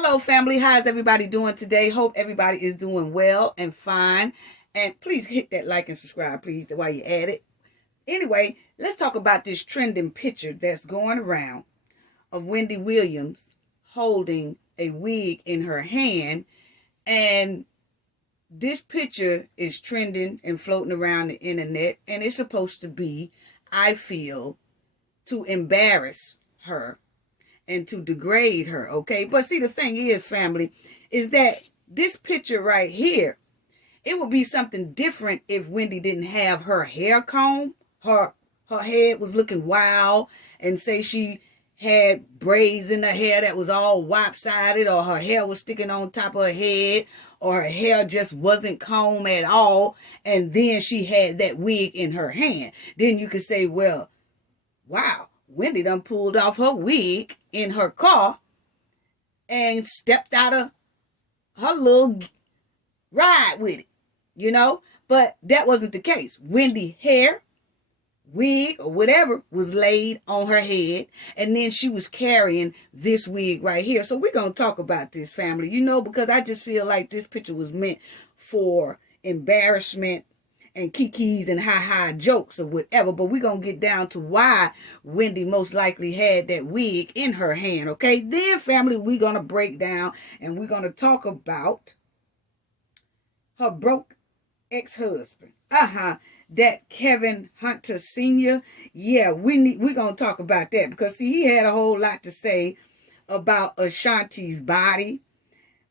Hello, family. How's everybody doing today? Hope everybody is doing well and fine. And please hit that like and subscribe, please, while you're at it. Anyway, let's talk about this trending picture that's going around of Wendy Williams holding a wig in her hand. And this picture is trending and floating around the internet. And it's supposed to be, I feel, to embarrass her and to degrade her, okay? But see, the thing is, family, is that this picture right here, it would be something different if Wendy didn't have her hair comb, her head was looking wild, and say she had braids in her hair that was all lopsided, or her hair was sticking on top of her head, or her hair just wasn't combed at all, and then she had that wig in her hand. Then you could say, well, wow, Wendy done pulled off her wig in her car and stepped out of her little ride with it, you know? But that wasn't the case. Wendy's hair, wig, or whatever was laid on her head, and then she was carrying this wig right here. So we're going to talk about this, family, you know, because I just feel like this picture was meant for embarrassment and kikis and ha-ha jokes or whatever. But we're going to get down to why Wendy most likely had that wig in her hand, okay? Then, family, we're going to break down and we're going to talk about her broke ex-husband. That Kevin Hunter Sr. Yeah, we're going to talk about that because, see, he had a whole lot to say about Ashanti's body.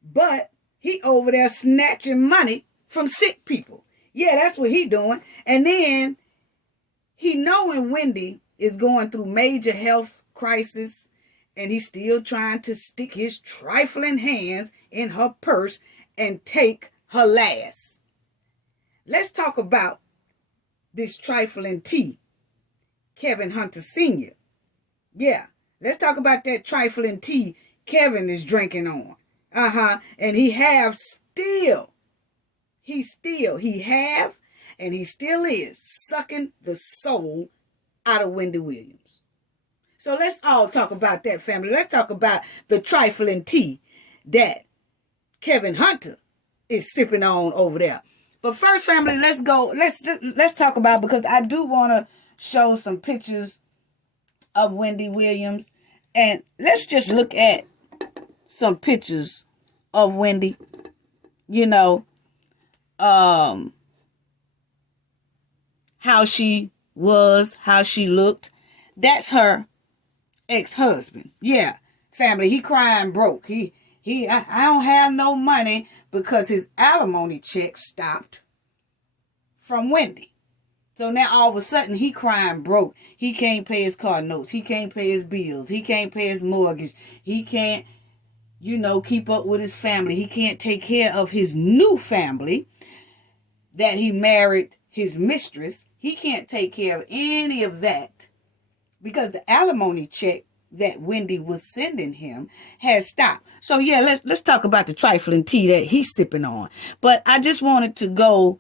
But he over there snatching money from sick people. Yeah, that's what he doing. And then he knowing Wendy is going through major health crisis, and he's still trying to stick his trifling hands in her purse and take her last. Let's talk about this trifling T, Kevin Hunter Sr. Yeah, let's talk about that trifling tea Kevin is drinking on. And he still is sucking the soul out of Wendy Williams. So let's all talk about that, family. Let's talk about the trifling tea that Kevin Hunter is sipping on over there. But first, family, let's talk about, because I do want to show some pictures of Wendy Williams. And let's just look at some pictures of Wendy. You know, how she was, how she looked. That's her ex-husband. Yeah, family, he crying broke. I don't have no money because his alimony check stopped from Wendy. So now all of a sudden he crying broke. He can't pay his car notes. He can't pay his bills. He can't pay his mortgage. He can't, keep up with his family. He can't take care of his new family that he married his mistress. He can't take care of any of that because the alimony check that Wendy was sending him has stopped. So yeah, let's talk about the trifling tea that he's sipping on. But I just wanted to go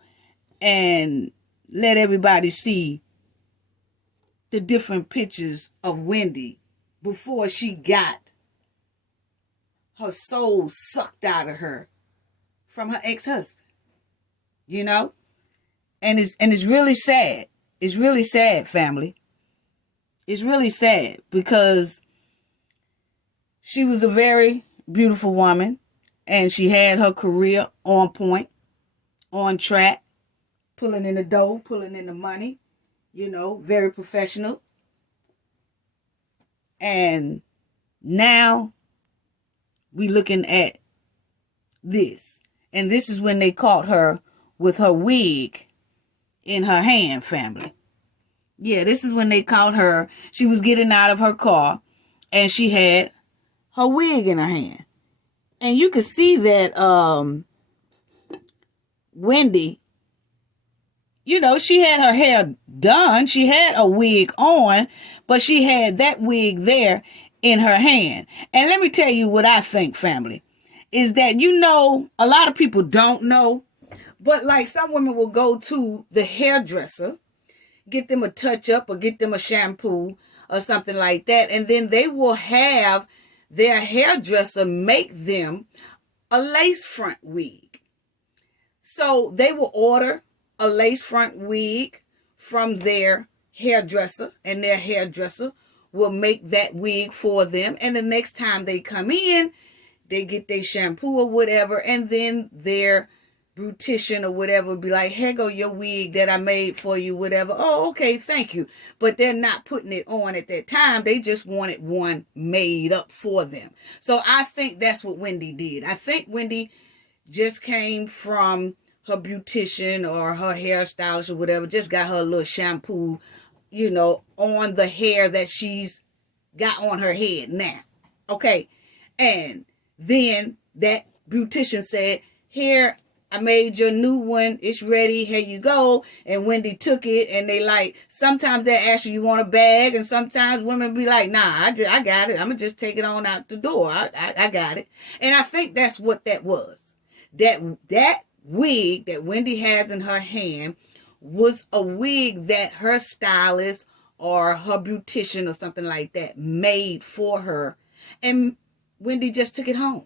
and let everybody see the different pictures of Wendy before she got her soul sucked out of her from her ex-husband. And it's really sad. It's really sad, family. It's really sad because she was a very beautiful woman and she had her career on point, on track, pulling in the dough, pulling in the money, very professional. And now we looking at this. And this is when they caught her with her wig in her hand, family. Yeah, this is when they caught her. She was getting out of her car and she had her wig in her hand. And you could see that Wendy, she had her hair done. She had a wig on, but she had that wig there in her hand. And let me tell you what I think, family, is that, a lot of people don't know, but like some women will go to the hairdresser, get them a touch up or get them a shampoo or something like that. And then they will have their hairdresser make them a lace front wig. So they will order a lace front wig from their hairdresser, and their hairdresser will make that wig for them. And the next time they come in, they get their shampoo or whatever, and then their beautician or whatever will be like, here go your wig that I made for you, whatever. Oh, okay, thank you. But they're not putting it on at that time. They just wanted one made up for them. So I think that's what Wendy did. I think Wendy just came from her beautician or her hairstylist or whatever, just got her a little shampoo, on the hair that she's got on her head now. Okay. And then that beautician said, here, I made your new one. It's ready. Here you go. And Wendy took it, and they sometimes they ask you want a bag, and sometimes women be like, nah, I got it. I'm going to just take it on out the door. I got it. And I think that's what that was. That wig that Wendy has in her hand was a wig that her stylist or her beautician or something like that made for her. And Wendy just took it home.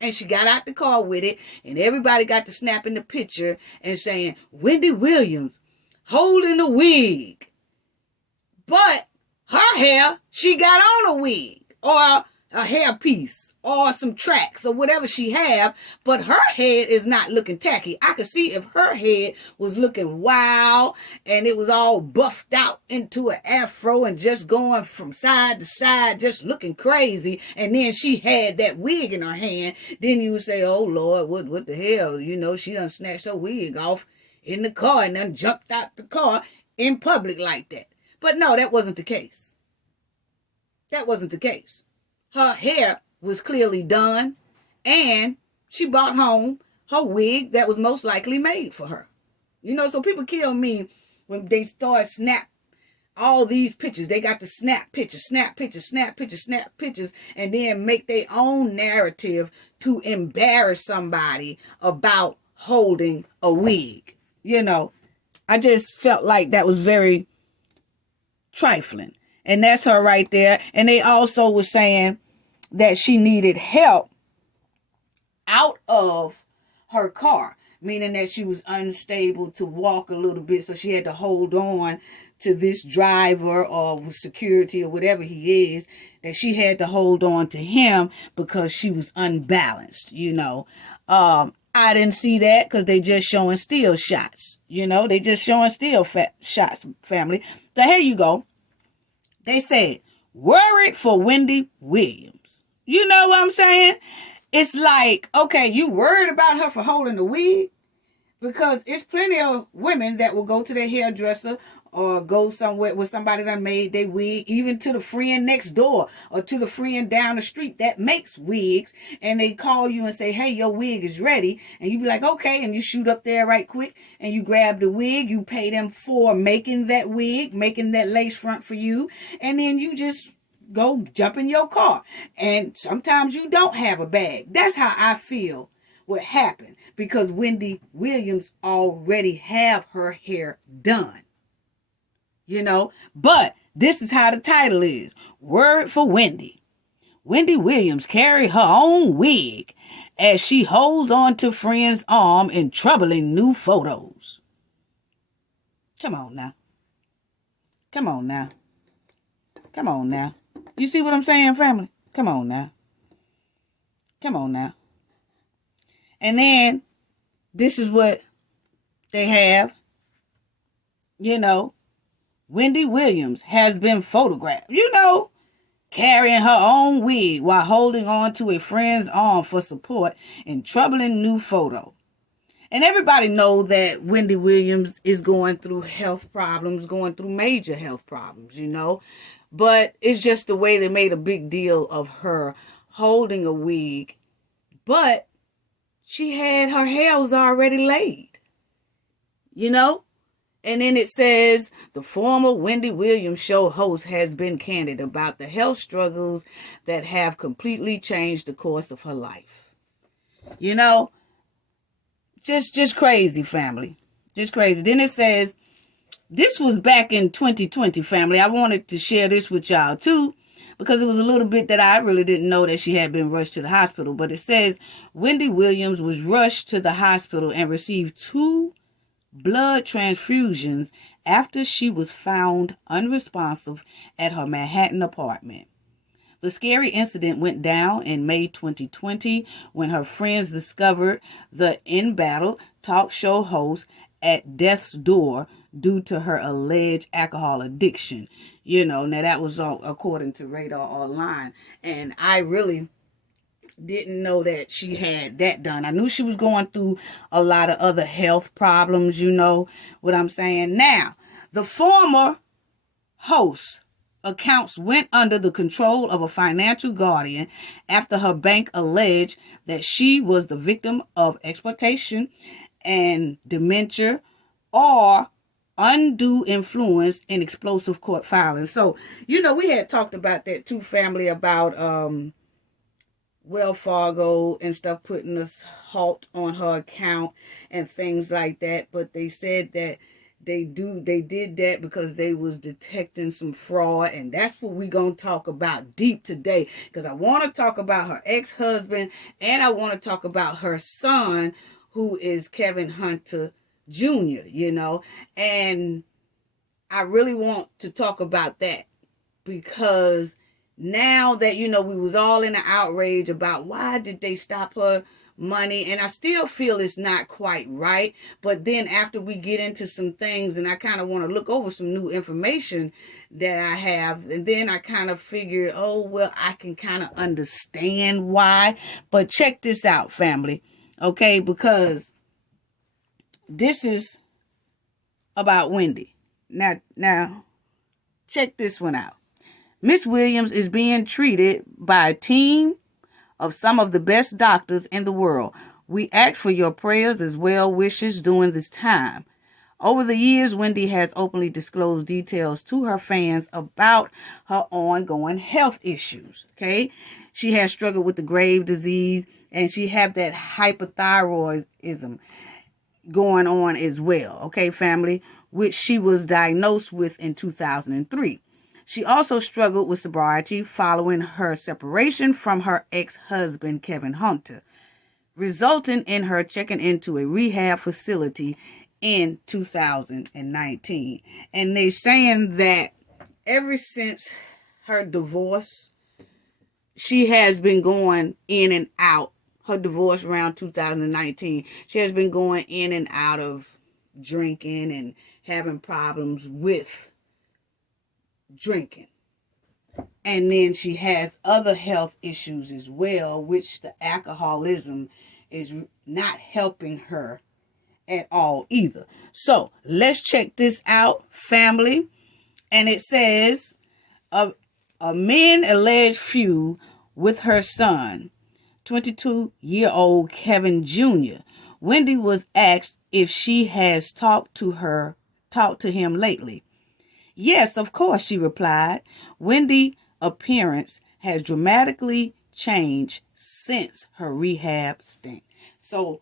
And she got out the car with it, and everybody got to snapping the picture and saying, Wendy Williams holding a wig. But her hair, she got on a wig or a hairpiece or some tracks or whatever she have, but her head is not looking tacky. I could see if her head was looking wild and it was all buffed out into an afro and just going from side to side, just looking crazy, and then she had that wig in her hand, then you would say, oh Lord, what the hell? She done snatched her wig off in the car and then jumped out the car in public like that. But no, that wasn't the case. That wasn't the case. Her hair was clearly done, and she brought home her wig that was most likely made for her. So people kill me when they start snap all these pictures. They got to snap pictures, and then make their own narrative to embarrass somebody about holding a wig. I just felt like that was very trifling. And that's her right there. And they also were saying that she needed help out of her car, meaning that she was unstable to walk a little bit. So she had to hold on to this driver or security or whatever he is, that she had to hold on to him because she was unbalanced, I didn't see that because they just showing still shots, they just showing still shots, family. So here you go. They said, worried for Wendy Williams. You know what I'm saying? It's like, okay, you worried about her for holding the wig? Because it's plenty of women that will go to their hairdresser or go somewhere with somebody that made their wig, even to the friend next door or to the friend down the street that makes wigs, and they call you and say, hey, your wig is ready, and you be like, okay, and you shoot up there right quick, and you grab the wig, you pay them for making that wig, making that lace front for you, and then you just go jump in your car, and sometimes you don't have a bag. That's how I feel what happened, because Wendy Williams already have her hair done. But this is how the title is. Word for Wendy. Wendy Williams carry her own wig as she holds on to friend's arm in troubling new photos. Come on now. Come on now. Come on now. You see what I'm saying, family? Come on now. Come on now. And then this is what they have. Wendy Williams has been photographed, carrying her own wig while holding on to a friend's arm for support in troubling new photo. And everybody knows that Wendy Williams is going through health problems, going through major health problems, But it's just the way they made a big deal of her holding a wig. But her hair was already laid, And then it says, the former Wendy Williams show host has been candid about the health struggles that have completely changed the course of her life. Just crazy, family. Just crazy. Then it says, this was back in 2020, family. I wanted to share this with y'all too, because it was a little bit that I really didn't know that she had been rushed to the hospital. But it says Wendy Williams was rushed to the hospital and received 2 blood transfusions after she was found unresponsive at her Manhattan apartment. The scary incident went down in May 2020 when her friends discovered the in-battle talk show host at death's door due to her alleged alcohol addiction. Now that was according to Radar Online. And I really didn't know that she had that done. I knew she was going through a lot of other health problems, you know what I'm saying? Now, the former host accounts went under the control of a financial guardian after her bank alleged that she was the victim of exploitation and dementia or undue influence in explosive court filings. So, we had talked about that too, family, about Wells Fargo and stuff putting a halt on her account and things like that. But they said that they did that because they was detecting some fraud, and that's what we're going to talk about deep today, because I want to talk about her ex-husband and I want to talk about her son, who is Kevin Hunter Jr., and I really want to talk about that because now that, we was all in an outrage about why did they stop her money, and I still feel it's not quite right. But then after we get into some things, and I kind of want to look over some new information that I have, and then I kind of figured, oh, well, I can kind of understand why. But check this out, family, okay? Because this is about Wendy. Now, check this one out. Miss Williams is being treated by a team of some of the best doctors in the world. We ask for your prayers as well wishes during this time. Over the years, Wendy has openly disclosed details to her fans about her ongoing health issues. Okay, she has struggled with the grave disease, and she have that hypothyroidism going on as well. Okay, family, which she was diagnosed with in 2003. She also struggled with sobriety following her separation from her ex-husband, Kevin Hunter, resulting in her checking into a rehab facility in 2019. And they're saying that ever since her divorce, she has been going in and out. Her divorce around 2019, she has been going in and out of drinking and having problems with drinking. And then she has other health issues as well, which the alcoholism is not helping her at all either. So let's check this out, family. And it says a men alleged feud with her son, 22-year-old Kevin Jr. Wendy was asked if she has talked to him lately. Yes, of course, she replied. Wendy's appearance has dramatically changed since her rehab stint. So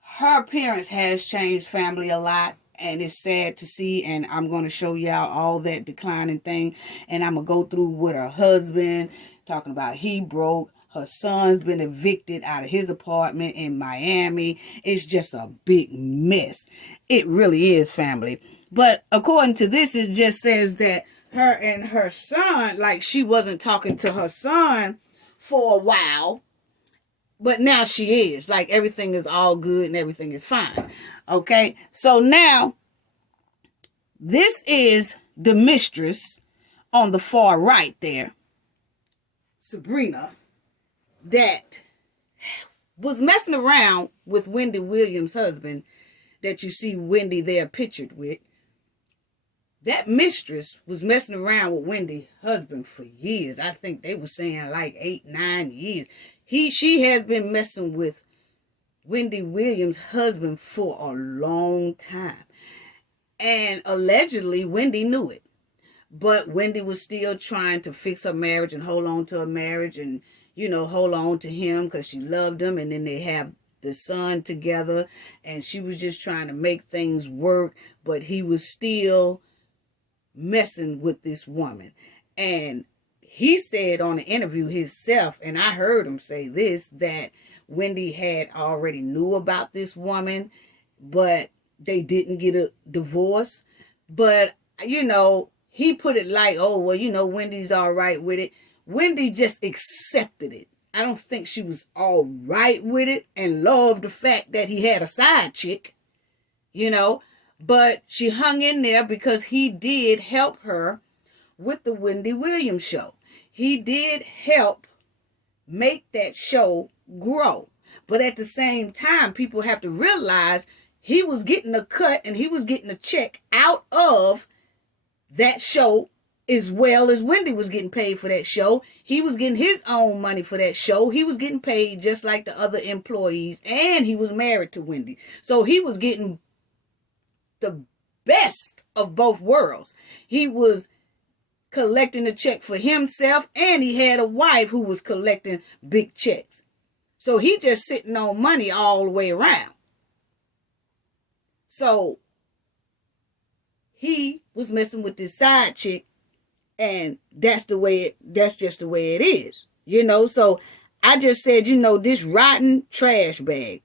her appearance has changed, family, a lot. And it's sad to see. And I'm going to show y'all all that declining thing. And I'm going to go through with her husband, talking about he broke. Her son's been evicted out of his apartment in Miami. It's just a big mess. It really is, family. But according to this, it just says that her and her son, like she wasn't talking to her son for a while. But now she is. Like everything is all good and everything is fine. Okay? So now, this is the mistress on the far right there, Sabrina, that was messing around with Wendy Williams' husband that you see Wendy there pictured with. That mistress was messing around with Wendy's husband for years. I think they were saying like 8, 9 years. She has been messing with Wendy Williams' husband for a long time. And allegedly, Wendy knew it. But Wendy was still trying to fix her marriage and hold on to her marriage and, hold on to him because she loved him. And then they have the son together. And she was just trying to make things work. But he was still messing with this woman. And he said on the interview himself, and I heard him say this, that Wendy had already knew about this woman, but they didn't get a divorce. But, he put it like, oh, well, Wendy's all right with it. Wendy just accepted it. I don't think she was all right with it and loved the fact that he had a side chick, but she hung in there because he did help her with the Wendy Williams show. He did help make that show grow. But at the same time, people have to realize he was getting a cut and he was getting a check out of that show, as well as Wendy was getting paid for that show. He was getting his own money for that show. He was getting paid just like the other employees, and he was married to Wendy. So he was getting the best of both worlds. He was collecting a check for himself, and he had a wife who was collecting big checks. So he just sitting on money all the way around. So he was messing with this side chick, and that's just the way it is. So I just said, this rotten trash bag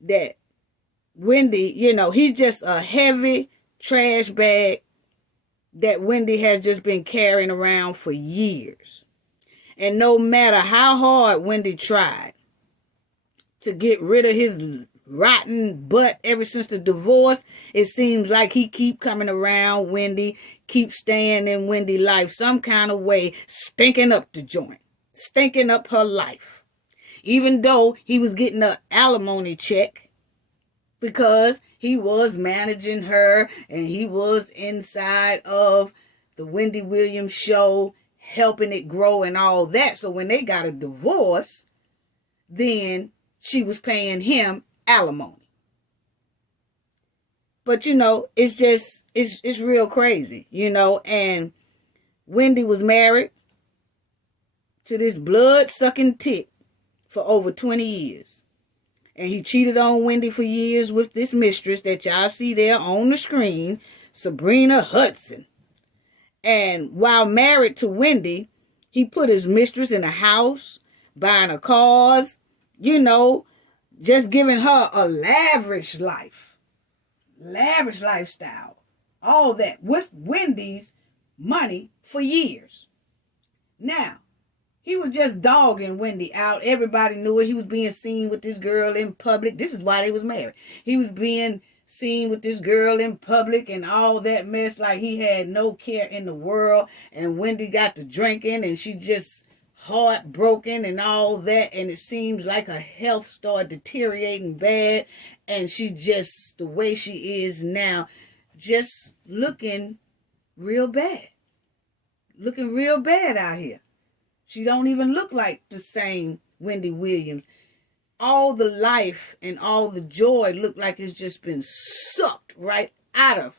that Wendy, he's just a heavy trash bag that Wendy has just been carrying around for years. And no matter how hard Wendy tried to get rid of his rotten butt ever since the divorce, it seems like he keep coming around Wendy, keep staying in Wendy life some kind of way, stinking up the joint, stinking up her life. Even though he was getting an alimony check because he was managing her and he was inside of the Wendy Williams show, helping it grow and all that. So when they got a divorce, then she was paying him alimony. But it's real crazy, and Wendy was married to this blood-sucking tick for over 20 years. And he cheated on Wendy for years with this mistress that y'all see there on the screen, Sabrina Hudson. And while married to Wendy, he put his mistress in a house, buying her cars, just giving her a lavish lifestyle, all that with Wendy's money for years. Now, he was just dogging Wendy out. Everybody knew it. He was being seen with this girl in public. This is why they was married. He was being seen with this girl in public and all that mess, like he had no care in the world. And Wendy got to drinking and she just heartbroken and all that, and it seems like her health started deteriorating bad, and she just, the way she is now, just looking real bad out here. She don't even look like the same Wendy Williams. All the life and all the joy look like it's just been sucked right out of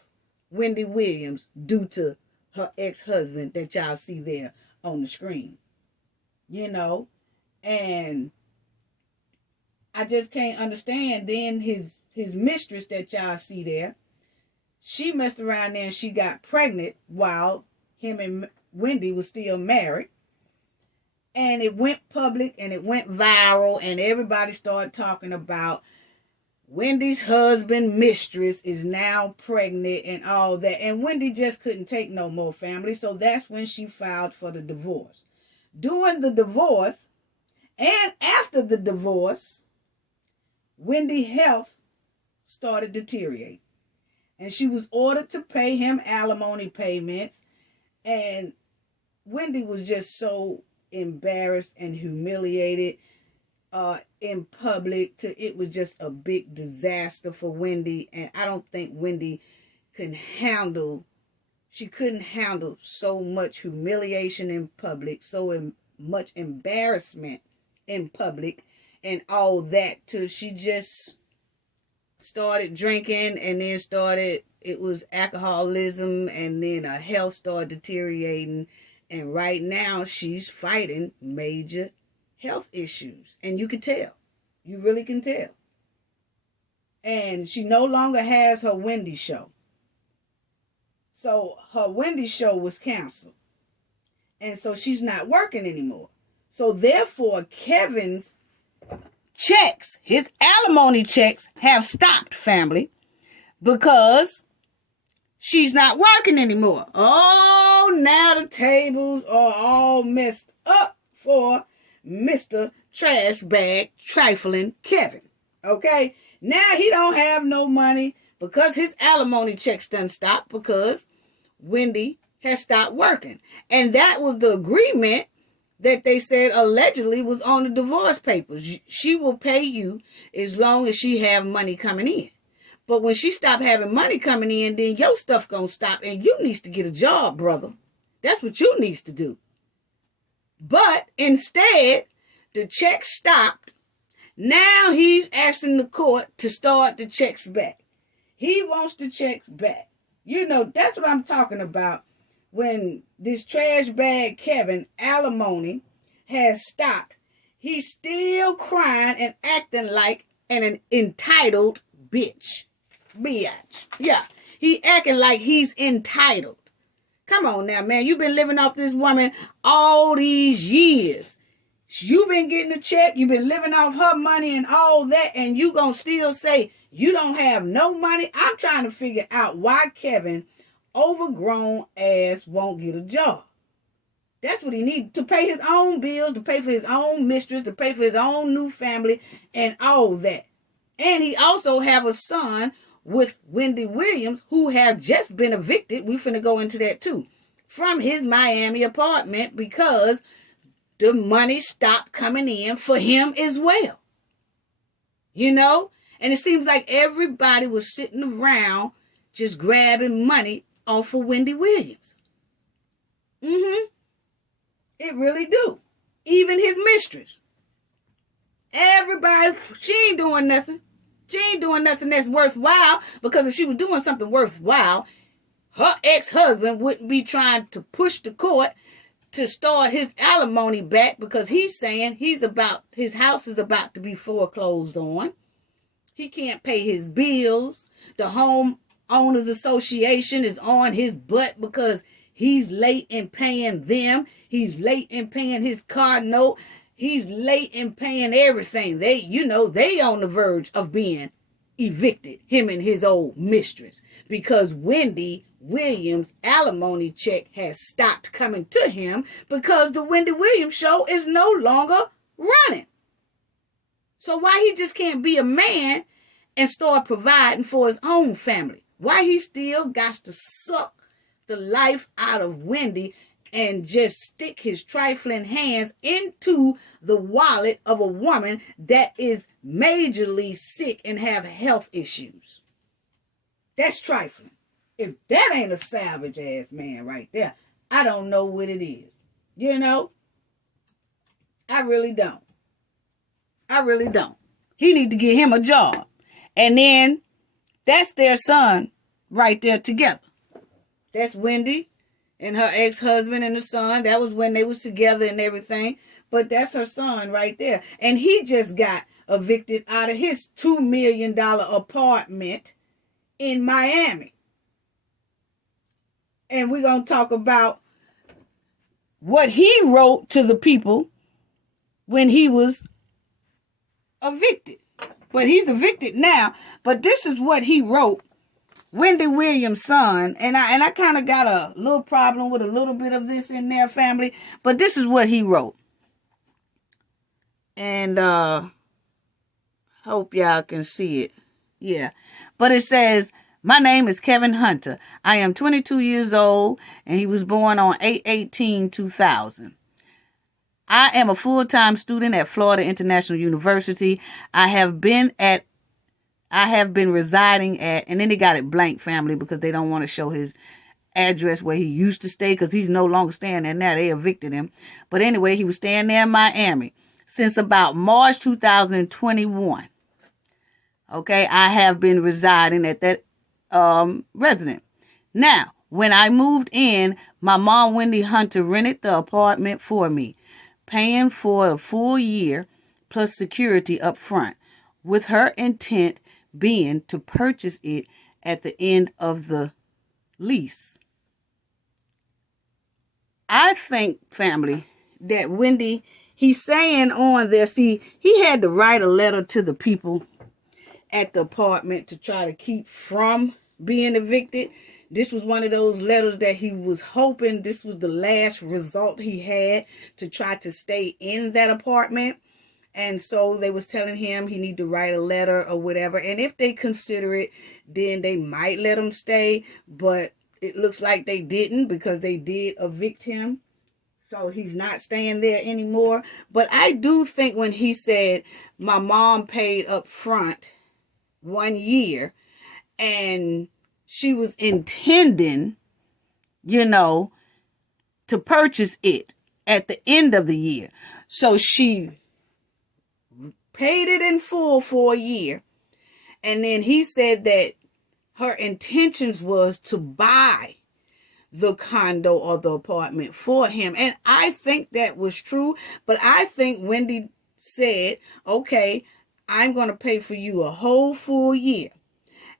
Wendy Williams due to her ex-husband that y'all see there on the screen. And I just can't understand. Then his mistress that y'all see there, she messed around there and she got pregnant while him and Wendy was still married. And it went public and it went viral and everybody started talking about Wendy's husband, mistress, is now pregnant and all that. And Wendy just couldn't take no more, family. So that's when she filed for the divorce. During the divorce and after the divorce, Wendy's health started deteriorating. And she was ordered to pay him alimony payments. And Wendy was just so embarrassed and humiliated in public. It was just a big disaster for Wendy. And I don't think Wendy couldn't handle so much humiliation in public, so much embarrassment in public and all that, till she just started drinking, and then it was alcoholism, and then her health started deteriorating, and right now she's fighting major health issues, and you really can tell. And she no longer has her Wendy show. So her Wendy show was canceled. And so she's not working anymore. So therefore, Kevin's checks, his alimony checks, have stopped, family, because she's not working anymore. Oh, now the tables are all messed up for Mr. Trash Bag Trifling Kevin. Okay? Now he don't have no money because his alimony checks done stopped because Wendy has stopped working. And that was the agreement that they said allegedly was on the divorce papers. She will pay you as long as she have money coming in. But when she stop having money coming in, then your stuff gonna stop and you needs to get a job, brother. That's what you needs to do. But instead, the check stopped. Now he's asking the court to start the checks back. He wants the checks back. You know, that's what I'm talking about. When this trash bag Kevin alimony has stopped, he's still crying and acting like an entitled bitch. Yeah, he acting like he's entitled. Come on now, man. You've been living off this woman all these years. You've been getting a check. You've been living off her money and all that, and you gonna still say you don't have no money? I'm trying to figure out why Kevin overgrown ass won't get a job. That's what he needs to pay his own bills, to pay for his own mistress, to pay for his own new family and all that. And he also have a son with Wendy Williams who have just been evicted. We finna go into that too. From his Miami apartment because the money stopped coming in for him as well. You know? And it seems like everybody was sitting around just grabbing money off of Wendy Williams. It really do. Even his mistress. Everybody, she ain't doing nothing. She ain't doing nothing that's worthwhile, because if she was doing something worthwhile, her ex-husband wouldn't be trying to push the court to start his alimony back, because he's saying his house is about to be foreclosed on. He can't pay his bills. The home owners association is on his butt because he's late in paying them. He's late in paying his car note. He's late in paying everything. They on the verge of being evicted, him and his old mistress, because Wendy Williams' alimony check has stopped coming to him because the Wendy Williams show is no longer running. So why he just can't be a man and start providing for his own family? Why he still got to suck the life out of Wendy and just stick his trifling hands into the wallet of a woman that is majorly sick and have health issues? That's trifling. If that ain't a savage ass man right there, I don't know what it is. You know? I really don't. He need to get him a job. And then that's their son right there together. That's Wendy and her ex-husband and the son. That was when they was together and everything. But that's her son right there. And he just got evicted out of his $2 million apartment in Miami. And we're going to talk about what he wrote to the people when he was evicted. Well, he's evicted now, but this is what he wrote. Wendy Williams' son, and I kind of got a little problem with a little bit of this in there, family, but this is what he wrote. And hope y'all can see it. Yeah. But it says, "My name is Kevin Hunter. I am 22 years old, and he was born on 8/18/2000. I am a full-time student at Florida International University. I have been residing at," and then they got it blank, family, because they don't want to show his address where he used to stay, because he's no longer staying there now. They evicted him. But anyway, he was staying there in Miami since about March 2021. Okay, I have been residing at that residence. Now, when I moved in, my mom, Wendy Hunter, rented the apartment for me, paying for a full year plus security up front, with her intent being to purchase it at the end of the lease. I think, family, that Wendy, he's saying on there, see, he had to write a letter to the people at the apartment to try to keep from being evicted. This was one of those letters that he was hoping this was the last result he had to try to stay in that apartment. And so they was telling him he need to write a letter or whatever. And if they consider it, then they might let him stay. But it looks like they didn't, because they did evict him. So he's not staying there anymore. But I do think when he said, my mom paid up front 1 year, and she was intending, to purchase it at the end of the year. So she paid it in full for a year. And then he said that her intentions was to buy the condo or the apartment for him. And I think that was true. But I think Wendy said, okay, I'm going to pay for you a whole full year.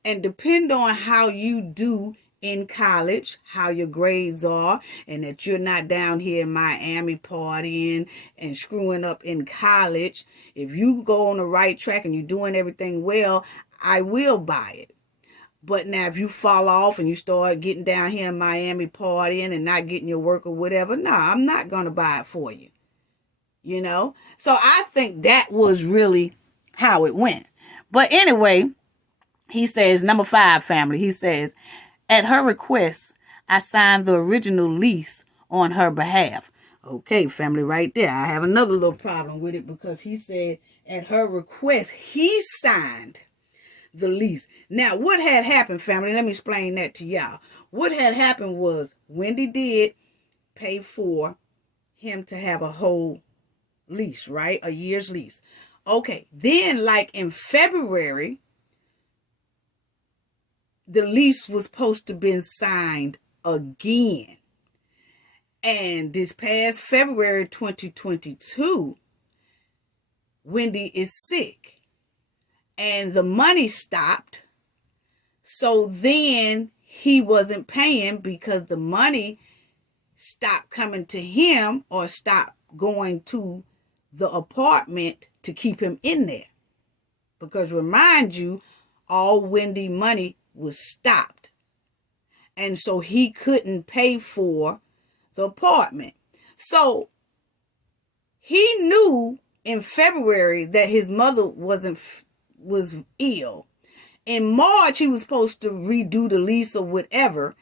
And depend on how you do in college, how your grades are, and that you're not down here in Miami partying and screwing up in college. If you go on the right track and you're doing everything well, I will buy it. But now if you fall off and you start getting down here in Miami partying and not getting your work or whatever, I'm not going to buy it for you. So I think that was really how it went. But anyway, he says, number 5, family, he says, at her request, I signed the original lease on her behalf. Okay, family, right there. I have another little problem with it, because he said at her request, he signed the lease. Now, what had happened, family? Let me explain that to y'all. What had happened was Wendy did pay for him to have a whole lease, right? A year's lease. Okay, then like in February, the lease was supposed to be signed again. And this past February 2022, Wendy is sick. And the money stopped. So then he wasn't paying because the money stopped coming to him or stopped going to the apartment to keep him in there. Because remind you, all Wendy money was stopped. And so he couldn't pay for the apartment. So he knew in February that his mother was ill. In March, he was supposed to redo the lease or whatever.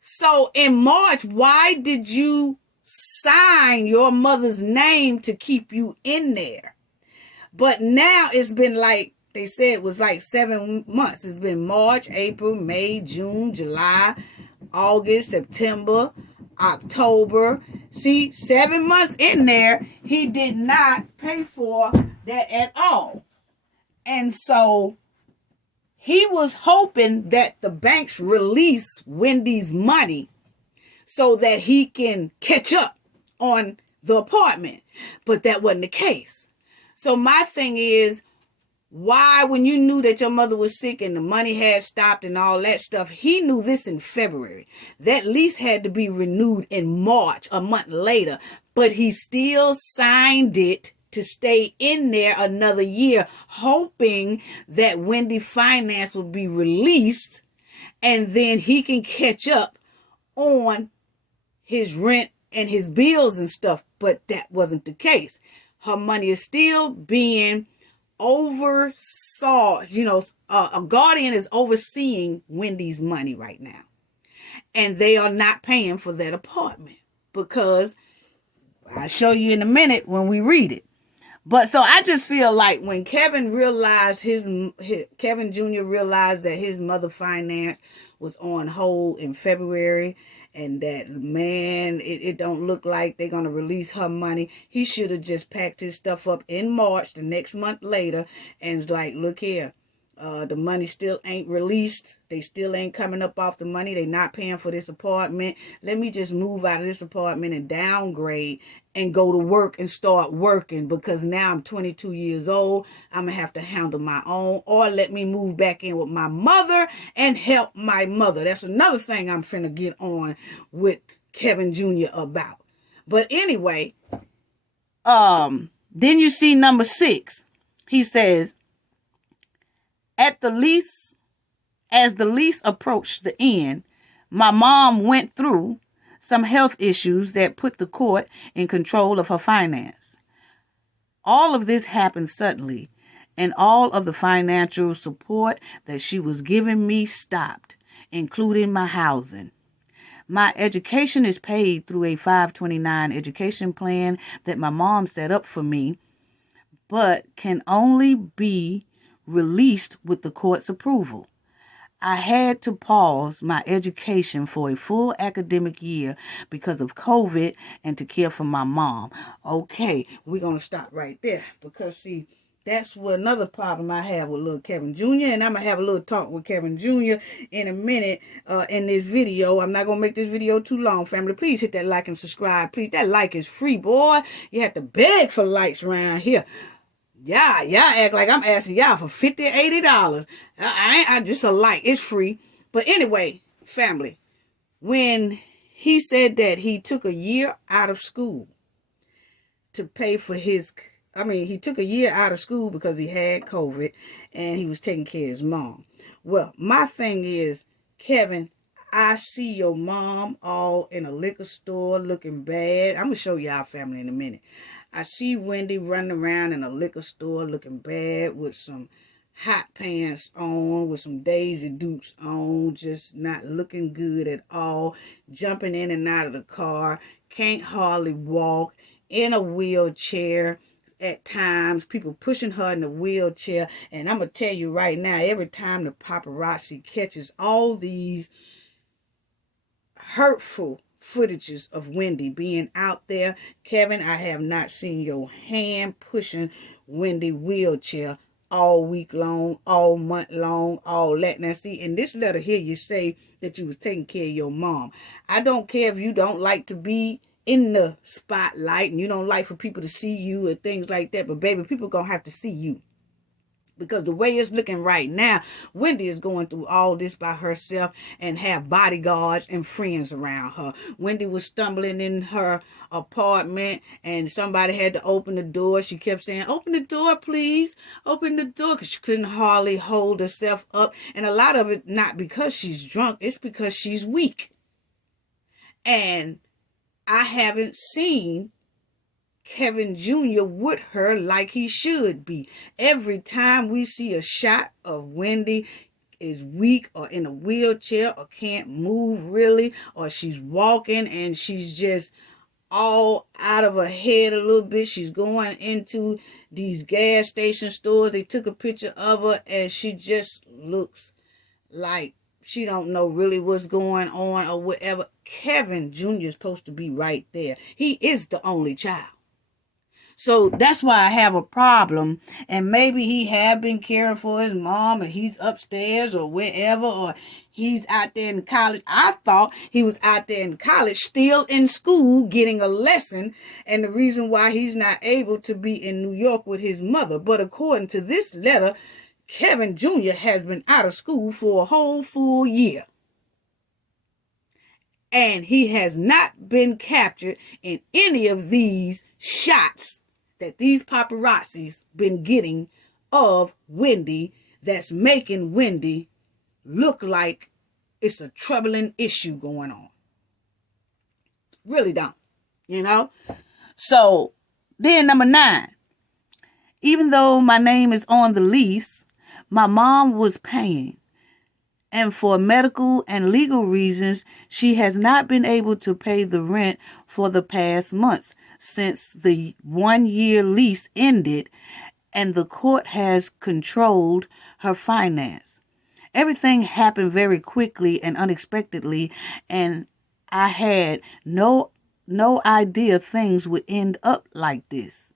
So in March, why did you sign your mother's name to keep you in there? But now it's been like, they said it was like 7 months. It's been March, April, May, June, July, August, September, October. See, 7 months in there, he did not pay for that at all. And so he was hoping that the banks release Wendy's money so that he can catch up on the apartment. But that wasn't the case. So my thing is, why, when you knew that your mother was sick and the money had stopped and all that stuff, he knew this in February. That lease had to be renewed in March, a month later, but he still signed it to stay in there another year, hoping that Wendy finance would be released and then he can catch up on his rent and his bills and stuff. But that wasn't the case. Her money is still being oversaw, a guardian is overseeing Wendy's money right now. And they are not paying for that apartment because I'll show you in a minute when we read it. But so I just feel like when Kevin realized Kevin Jr. realized that his mother finance was on hold in February, and that, man, it don't look like they're going to release her money. He should have just packed his stuff up in March, the next month later, and was like, look here, the money still ain't released. They still ain't coming up off the money. They not paying for this apartment. Let me just move out of this apartment and downgrade and go to work and start working, because now I'm 22 years old. I'm going to have to handle my own, or let me move back in with my mother and help my mother. That's another thing I'm finna get on with Kevin Jr. about. But anyway, then you see number 6. He says, as the lease approached the end, my mom went through some health issues that put the court in control of her finance. All of this happened suddenly, and all of the financial support that she was giving me stopped, including my housing. My education is paid through a 529 education plan that my mom set up for me, but can only be released with the court's approval. I had to pause my education for a full academic year because of COVID and to care for my mom. Okay, we're going to stop right there because, see, that's what another problem I have with little Kevin Jr. And I'm going to have a little talk with Kevin Jr. in a minute in this video. I'm not going to make this video too long, family. Please hit that like and subscribe. Please, that like is free, boy. You have to beg for likes around here. Y'all act like I'm asking y'all for $50, $80. I just a like. It's free. But anyway, family, when he said that he took a year out of school to pay for he took a year out of school because he had COVID and he was taking care of his mom. Well, my thing is, Kevin, I see your mom all in a liquor store looking bad. I'm going to show y'all, family, in a minute. I see Wendy running around in a liquor store looking bad with some hot pants on, with some Daisy Dukes on, just not looking good at all, jumping in and out of the car, can't hardly walk, in a wheelchair at times, people pushing her in the wheelchair. And I'm going to tell you right now, every time the paparazzi catches all these hurtful footages of Wendy being out there, Kevin, I have not seen your hand pushing Wendy wheelchair all week long, all month long, all that. Now see, in this letter here, you say that you was taking care of your mom. I don't care if you don't like to be in the spotlight and you don't like for people to see you or things like that, but baby, people gonna have to see you. Because the way it's looking right now, Wendy is going through all this by herself and have bodyguards and friends around her. Wendy was stumbling in her apartment and somebody had to open the door. She kept saying, "Open the door, please. Open the door," because she couldn't hardly hold herself up. And a lot of it, not because she's drunk, it's because she's weak. And I haven't seen Kevin Jr. with her like he should be. Every time we see a shot of Wendy is weak or in a wheelchair or can't move really, or she's walking and she's just all out of her head a little bit. She's going into these gas station stores. They took a picture of her and she just looks like she don't know really what's going on or whatever. Kevin Jr. is supposed to be right there. He is the only child. So that's why I have a problem. And maybe he had been caring for his mom and he's upstairs or wherever, or he's out there in college. I thought he was out there in college, still in school, getting a lesson. And the reason why he's not able to be in New York with his mother. But according to this letter, Kevin Jr. has been out of school for a whole full year. And he has not been captured in any of these shots that these paparazzis been getting of Wendy that's making Wendy look like it's a troubling issue going on. Really don't, you know? So then number 9, even though my name is on the lease, my mom was paying. And for medical and legal reasons, she has not been able to pay the rent for the past months since the 1-year lease ended and the court has controlled her finance. Everything happened very quickly and unexpectedly, and I had no idea things would end up like this.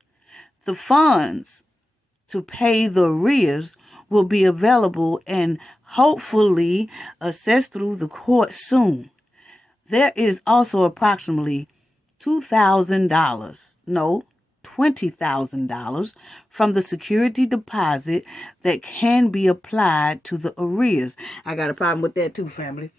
The funds to pay the arrears will be available and hopefully assessed through the court soon. There is also approximately $20,000 from the security deposit that can be applied to the arrears. I got a problem with that too, family.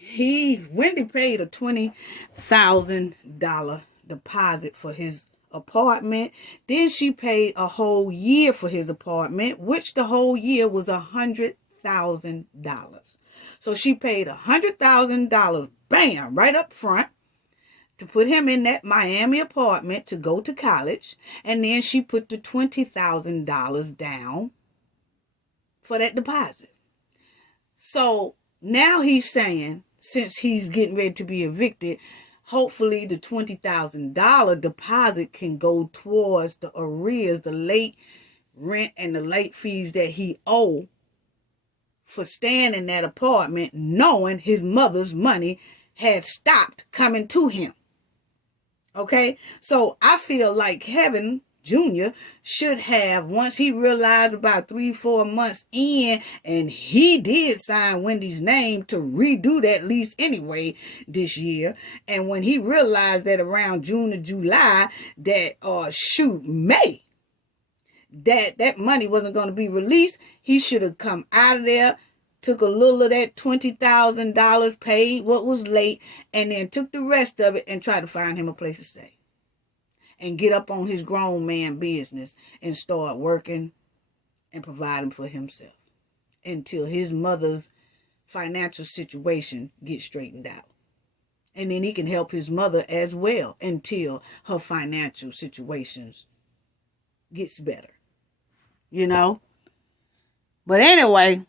Wendy paid a $20,000 deposit for his apartment. Then she paid a whole year for his apartment, which the whole year was $100,000. So she paid $100,000, bam, right up front, to put him in that Miami apartment to go to college. And then she put the $20,000 down for that deposit. So now he's saying, since he's getting ready to be evicted, hopefully the $20,000 deposit can go towards the arrears, the late rent and the late fees that he owed for staying in that apartment, knowing his mother's money had stopped coming to him. Okay, so I feel like Kevin Jr. should have, once he realized about 3-4 months in, and he did sign Wendy's name to redo that lease anyway this year, and when he realized that around June or July that May, that money wasn't going to be released, he should have come out of there, took a little of that $20,000, paid what was late, and then took the rest of it and tried to find him a place to stay. And get up on his grown man business and start working and providing for himself until his mother's financial situation gets straightened out. And then he can help his mother as well until her financial situations gets better. You know? But anyway,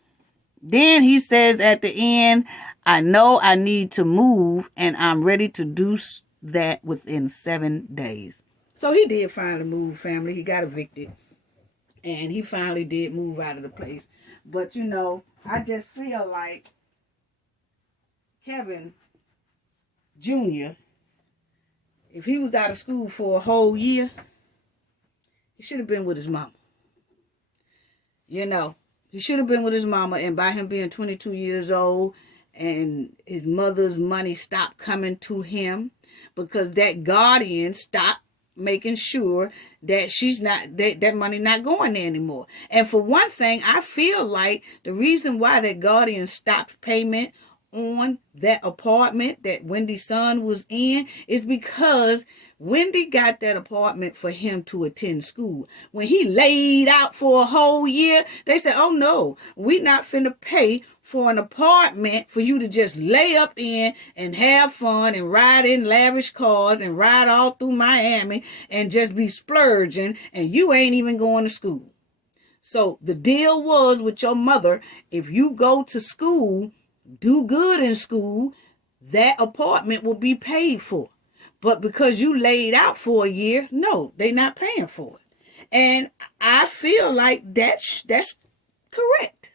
then he says at the end, I know I need to move and I'm ready to do that within 7 days. So he did finally move, family. He got evicted. And he finally did move out of the place. But, you know, I just feel like Kevin Jr., if he was out of school for a whole year, he should have been with his mama. You know, he should have been with his mama. And by him being 22 years old and his mother's money stopped coming to him because that guardian stopped making sure that she's not that money not going there anymore. And for one thing, I feel like the reason why that guardian stopped payment on that apartment that Wendy's son was in is because Wendy got that apartment for him to attend school. When he laid out for a whole year, they said, oh no, we not finna pay for an apartment for you to just lay up in and have fun and ride in lavish cars and ride all through Miami and just be splurging, and you ain't even going to school. So the deal was with your mother, if you go to school, do good in school, that apartment will be paid for. But because you laid out for a year, no, they not paying for it. And I feel like that's correct.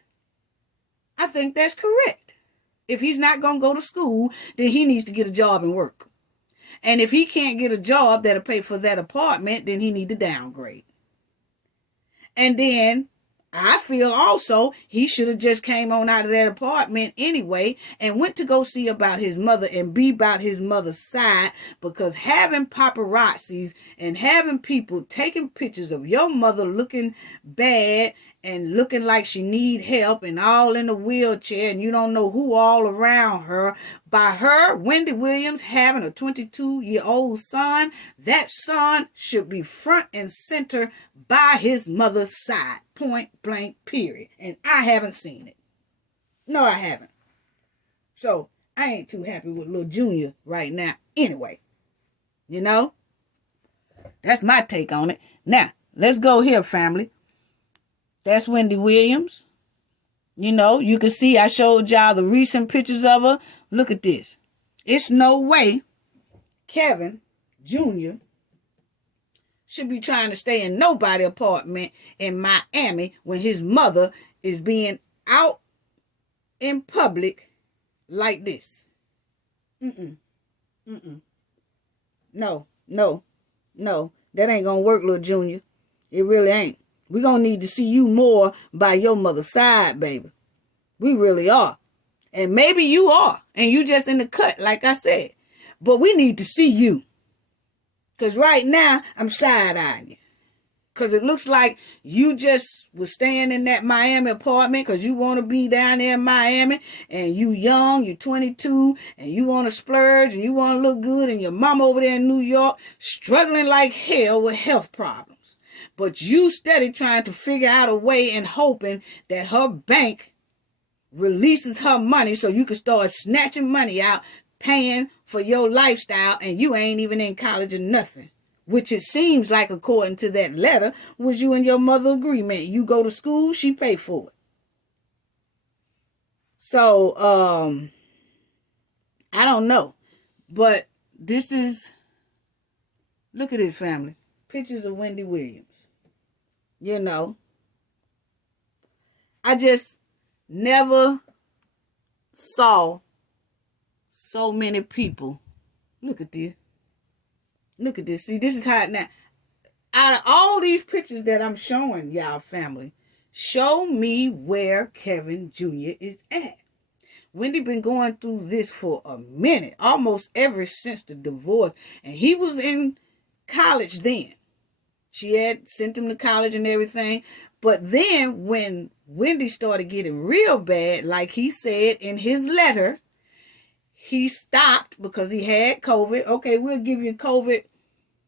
I think that's correct. If he's not going to go to school, then he needs to get a job and work. And if he can't get a job that'll pay for that apartment, then he need to downgrade. And then I feel also he should have just came on out of that apartment anyway and went to go see about his mother and be about his mother's side, because having paparazzis and having people taking pictures of your mother looking bad and looking like she need help and all in a wheelchair and you don't know who all around her, by her, Wendy Williams, having a 22-year-old son, that son should be front and center by his mother's side. Point blank, period. And I haven't seen it. No, I haven't. So I ain't too happy with little Junior right now anyway. You know? That's my take on it. Now, let's go here, family. That's Wendy Williams. You know, you can see I showed y'all the recent pictures of her. Look at this. It's no way Kevin Jr. should be trying to stay in nobody's apartment in Miami when his mother is being out in public like this. No. That ain't gonna work, little Junior. It really ain't. We're gonna need to see you more by your mother's side, baby. We really are. And maybe you are. And you just in the cut, like I said. But we need to see you. Because right now, I'm side-eyeing you. Because it looks like you just was staying in that Miami apartment because you want to be down there in Miami, and you young, you're 22, and you want to splurge, and you want to look good, and your mom over there in New York struggling like hell with health problems. But you steady trying to figure out a way and hoping that her bank releases her money so you can start snatching money out, paying for your lifestyle, and you ain't even in college or nothing. Which it seems like, according to that letter, was you and your mother agreement. You go to school, she pay for it. So, I don't know. But this is, look at this, family. Pictures of Wendy Williams. You know. I just never saw so many people. Look at this. Look at this. See, this is how it now. Out of all these pictures that I'm showing y'all, family, show me where Kevin Jr. is at. Wendy been going through this for a minute, almost ever since the divorce. And he was in college then. She had sent him to college and everything. But then when Wendy started getting real bad, like he said in his letter, he stopped because he had COVID. Okay, we'll give you COVID,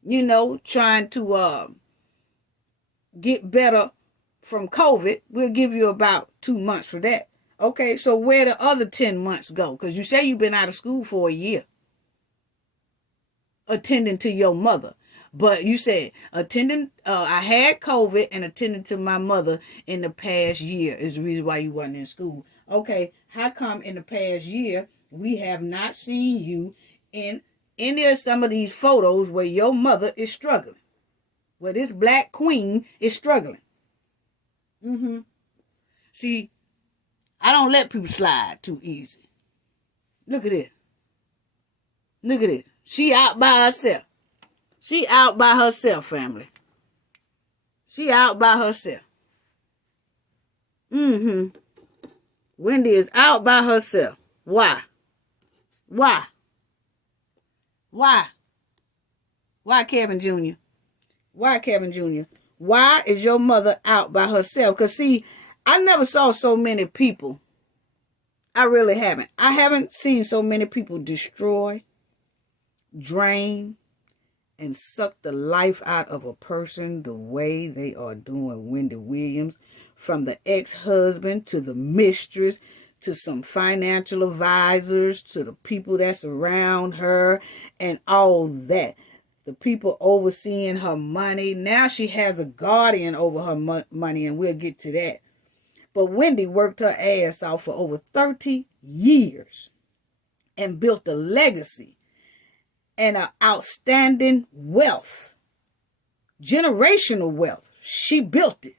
you know, trying to get better from COVID. We'll give you about 2 months for that. Okay, so where the other 10 months go? Because you say you've been out of school for a year. Attending to your mother. But you said, I had COVID and attended to my mother in the past year is the reason why you weren't in school. Okay, how come in the past year we have not seen you in any of some of these photos where your mother is struggling? Where this black queen is struggling. See, I don't let people slide too easy. Look at it. Look at it. She out by herself. She out by herself, family. She out by herself. Wendy is out by herself. Why? Why? Why? Why, Kevin Jr.? Why, Kevin Jr.? Why is your mother out by herself? Because, see, I never saw so many people. I really haven't. I haven't seen so many people destroy, drain, and suck the life out of a person the way they are doing Wendy Williams. From the ex-husband to the mistress to some financial advisors to the people that's around her and all that. The people overseeing her money. Now she has a guardian over her money, and we'll get to that. But Wendy worked her ass off for over 30 years and built a legacy and an outstanding wealth, generational wealth. She built it.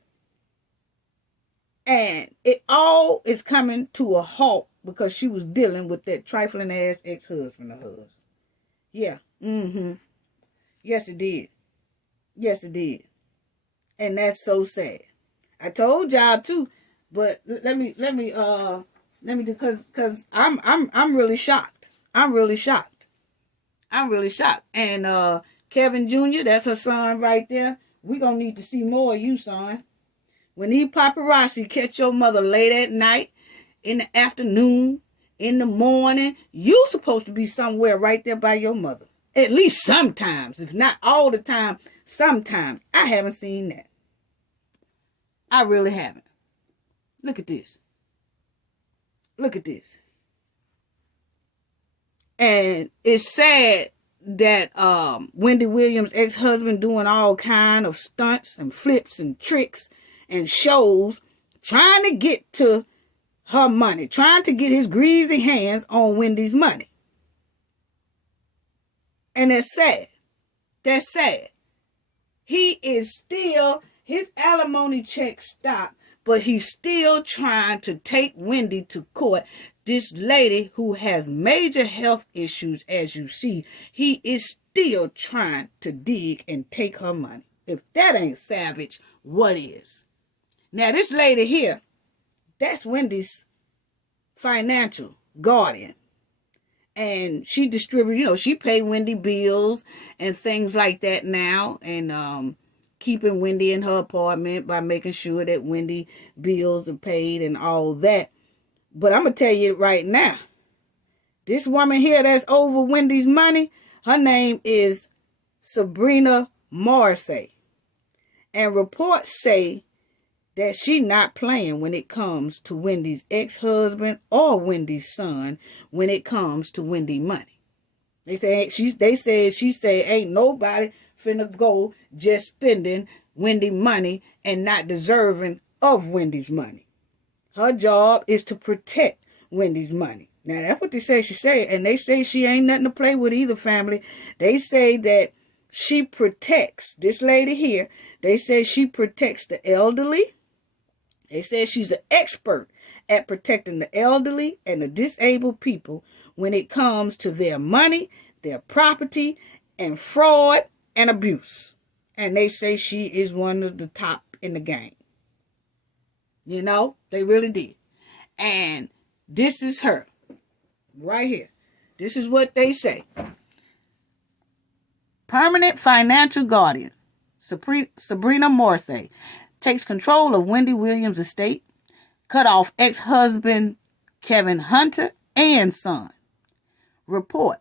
And it all is coming to a halt because she was dealing with that trifling ass ex-husband of hers. Yeah. Yes, it did. Yes, it did. And that's so sad. I told y'all too, but let me because I'm really shocked. I'm really shocked. And Kevin Jr., that's her son right there. We're going to need to see more of you, son. When these paparazzi catch your mother late at night, in the afternoon, in the morning, you supposed to be somewhere right there by your mother. At least sometimes, if not all the time, sometimes. I haven't seen that. I really haven't. Look at this. Look at this. And it's sad that Wendy Williams' ex-husband doing all kind of stunts and flips and tricks and shows trying to get to her money, trying to get his greasy hands on Wendy's money. And that's sad. That's sad. He is still, his alimony check stopped, but he's still trying to take Wendy to court. This lady who has major health issues, as you see, he is still trying to dig and take her money. If that ain't savage, what is? Now, this lady here, that's Wendy's financial guardian. And she distributed, she paid Wendy bills and things like that now. And keeping Wendy in her apartment by making sure that Wendy bills are paid and all that. But I'm going to tell you right now, this woman here that's over Wendy's money, her name is Sabrina Morrissey. And reports say that she not playing when it comes to Wendy's ex-husband or Wendy's son when it comes to Wendy money. They say ain't nobody finna go just spending Wendy money and not deserving of Wendy's money. Her job is to protect Wendy's money. Now that's what they say she say, and they say she ain't nothing to play with either, family. They say that she protects, this lady here, they say she protects the elderly. They say she's an expert at protecting the elderly and the disabled people when it comes to their money, their property, and fraud and abuse. And they say she is one of the top in the game. You know, they really did. And this is her right here. This is what they say. Permanent financial guardian, Sabrina Morrissey, takes control of Wendy Williams' estate, cut off ex-husband Kevin Hunter and son. Report: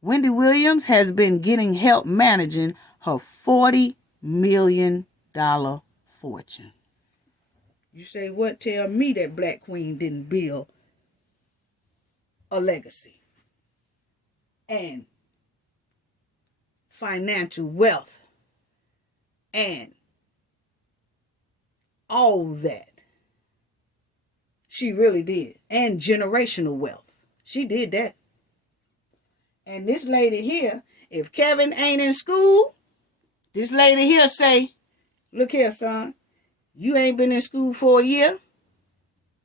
Wendy Williams has been getting help managing her $40 million fortune. You say, what? Tell me that Black Queen didn't build a legacy and financial wealth and all that. She really did. And generational wealth. She did that. And this lady here, if Kevin ain't in school, this lady here say, look here, son, you ain't been in school for a year,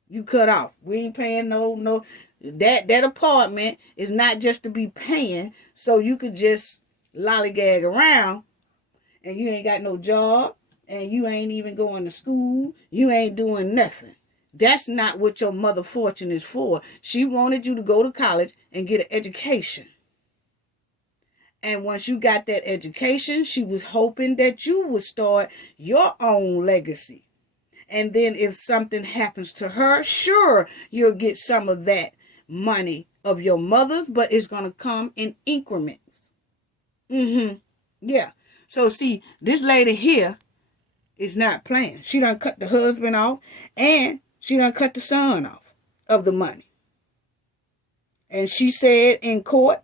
you cut off. We ain't paying no. That apartment is not just to be paying so you could just lollygag around and you ain't got no job and you ain't even going to school. You ain't doing nothing. That's not what your mother fortune is for. She wanted you to go to college and get an education. And once you got that education, she was hoping that you would start your own legacy. And then if something happens to her, sure, you'll get some of that money of your mother's, but it's going to come in increments. Yeah. So see, this lady here is not playing. She done cut the husband off and she done cut the son off of the money. And she said in court,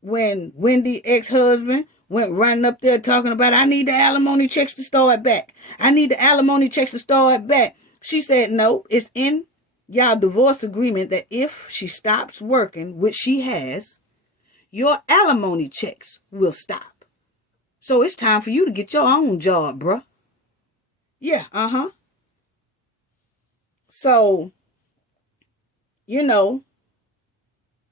when Wendy ex-husband went running up there talking about, I need the alimony checks to start back. I need the alimony checks to start back. She said, no, it's in y'all divorce agreement that if she stops working, which she has, your alimony checks will stop. So it's time for you to get your own job, bruh. Yeah, So, you know,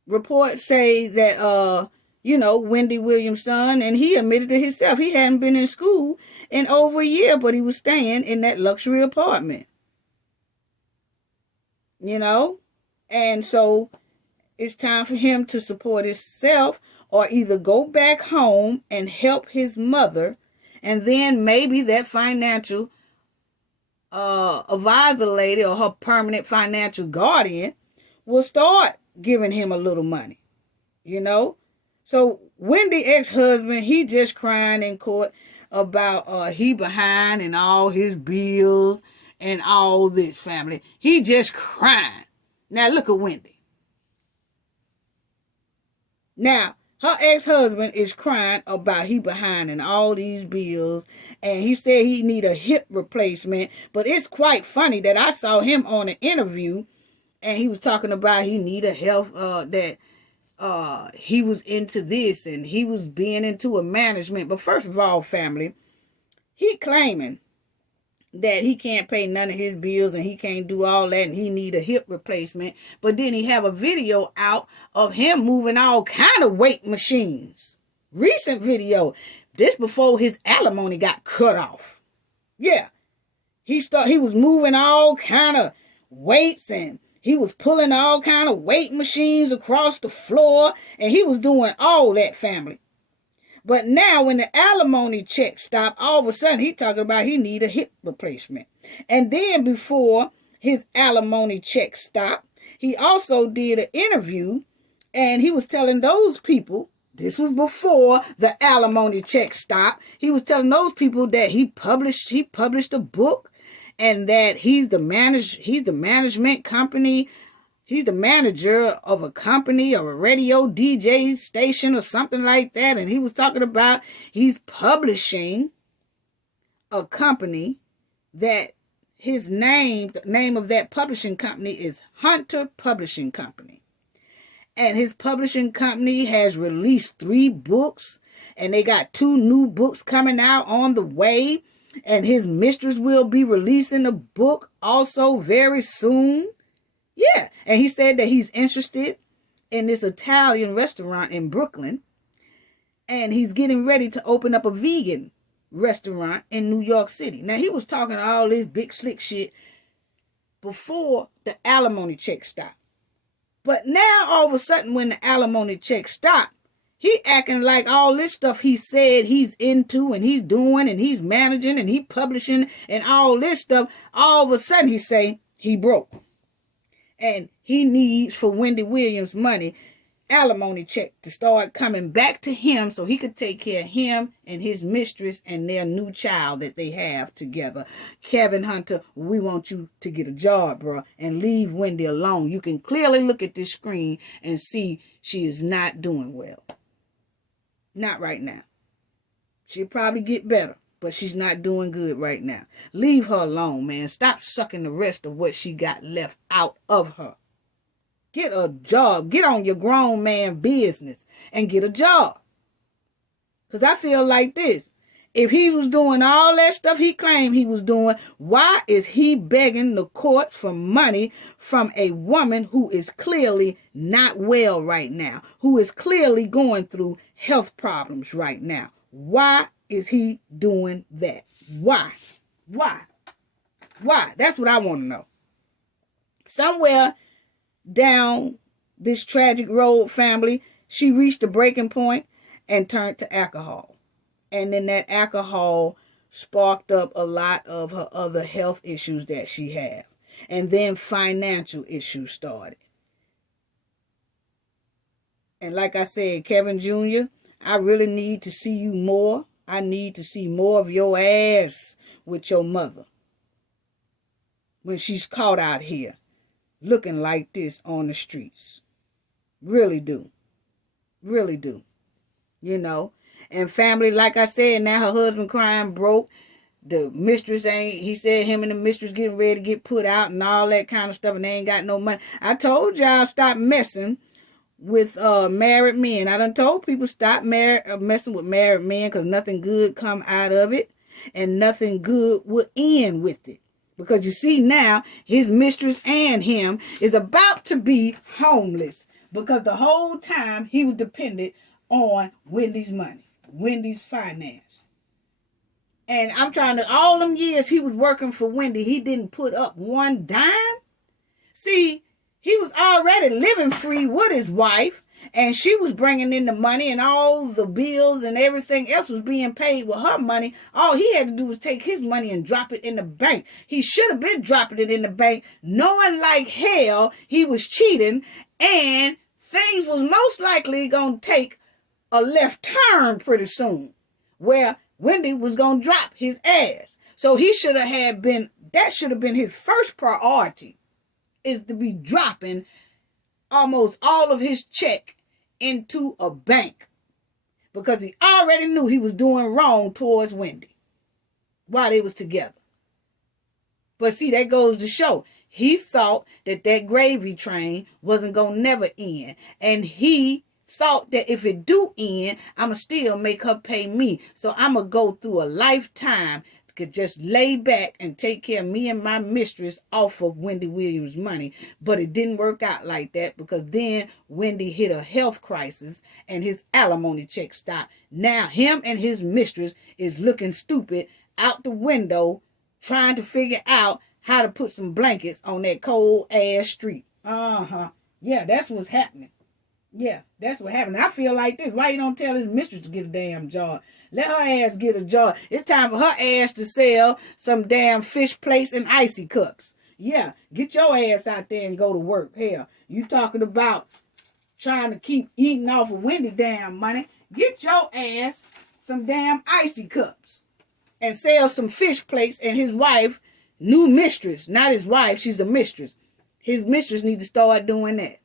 reports say that, Wendy Williams' son, and he admitted to himself he hadn't been in school in over a year, but he was staying in that luxury apartment. And so it's time for him to support himself or either go back home and help his mother, and then maybe that financial advisor lady or her permanent financial guardian will start giving him a little money, So Wendy ex-husband, he just crying in court about he behind in all his bills and all this, family. He just crying. Now look at Wendy. Now, her ex-husband is crying about he behind in all these bills, and he said he need a hip replacement. But it's quite funny that I saw him on an interview, and he was talking about he need a health, that he was into this, and he was being into a management. But first of all, family, he claiming that he can't pay none of his bills and he can't do all that and he need a hip replacement. But then he have a video out of him moving all kind of weight machines. Recent video. This before his alimony got cut off. Yeah. He was moving all kind of weights and he was pulling all kind of weight machines across the floor and he was doing all that, family. But now when the alimony check stopped, all of a sudden he talking about he need a hip replacement. And then before his alimony check stopped, he also did an interview and he was telling those people, this was before the alimony check stopped, he was telling those people that he published a book and that he's the management company. He's the manager of a company or a radio DJ station or something like that. And he was talking about he's publishing a company that his name, the name of that publishing company is Hunter Publishing Company. And his publishing company has released 3 books and they got 2 new books coming out on the way. And his mistress will be releasing a book also very soon. Yeah, and he said that he's interested in this Italian restaurant in Brooklyn. And he's getting ready to open up a vegan restaurant in New York City. Now, he was talking all this big slick shit before the alimony check stopped. But now, all of a sudden, when the alimony check stopped, he acting like all this stuff he said he's into and he's doing and he's managing and he publishing and all this stuff, all of a sudden he say he broke. And he needs for Wendy Williams' money, alimony check to start coming back to him so he could take care of him and his mistress and their new child that they have together. Kevin Hunter, we want you to get a job, bro, and leave Wendy alone. You can clearly look at this screen and see she is not doing well. Not right now. She'll probably get better, but she's not doing good right now. Leave her alone, man. Stop sucking the rest of what she got left out of her. Get a job. Get on your grown man business and get a job. Because I feel like this. If he was doing all that stuff he claimed he was doing, why is he begging the courts for money from a woman who is clearly not well right now, who is clearly going through health problems right now? Why is he doing that? Why? Why? Why? That's what I want to know. Somewhere down this tragic road, family, she reached a breaking point and turned to alcohol. And then that alcohol sparked up a lot of her other health issues that she had. And then financial issues started. And like I said, Kevin Jr., I really need to see you more. I need to see more of your ass with your mother when she's caught out here looking like this on the streets. Really do. Really do. You know. And family, like I said, now her husband crying broke. The mistress he said him and the mistress getting ready to get put out and all that kind of stuff, and they ain't got no money. I told y'all stop messing with married men. I done told people stop messing with married men because nothing good come out of it and nothing good will end with it. Because you see now, his mistress and him is about to be homeless because the whole time he was dependent on Wendy's money. Wendy's finance. And I'm trying to, all them years he was working for Wendy, he didn't put up one dime. See, he was already living free with his wife, and she was bringing in the money, and all the bills and everything else was being paid with her money. All he had to do was take his money and drop it in the bank. He should have been dropping it in the bank, knowing like hell he was cheating, and things was most likely going to take a left turn pretty soon, where Wendy was going to drop his ass. So he should have been, that should have been his first priority, is to be dropping almost all of his check into a bank. Because he already knew he was doing wrong towards Wendy while they was together. But see, that goes to show, he thought that that gravy train wasn't going to never end. And he thought that if it do end, I'ma still make her pay me. So I'ma go through a lifetime, could just lay back and take care of me and my mistress off of Wendy Williams' money. But it didn't work out like that, because then Wendy hit a health crisis and his alimony check stopped. Now him and his mistress is looking stupid out the window trying to figure out how to put some blankets on that cold ass street. Yeah, that's what's happening. Yeah, that's what happened. I feel like this. Why you don't tell his mistress to get a damn job? Let her ass get a job. It's time for her ass to sell some damn fish plates and icy cups. Yeah, get your ass out there and go to work. Hell, you talking about trying to keep eating off of Wendy damn money. Get your ass some damn icy cups and sell some fish plates. And his wife, new mistress, not his wife, she's a mistress. His mistress need to start doing that.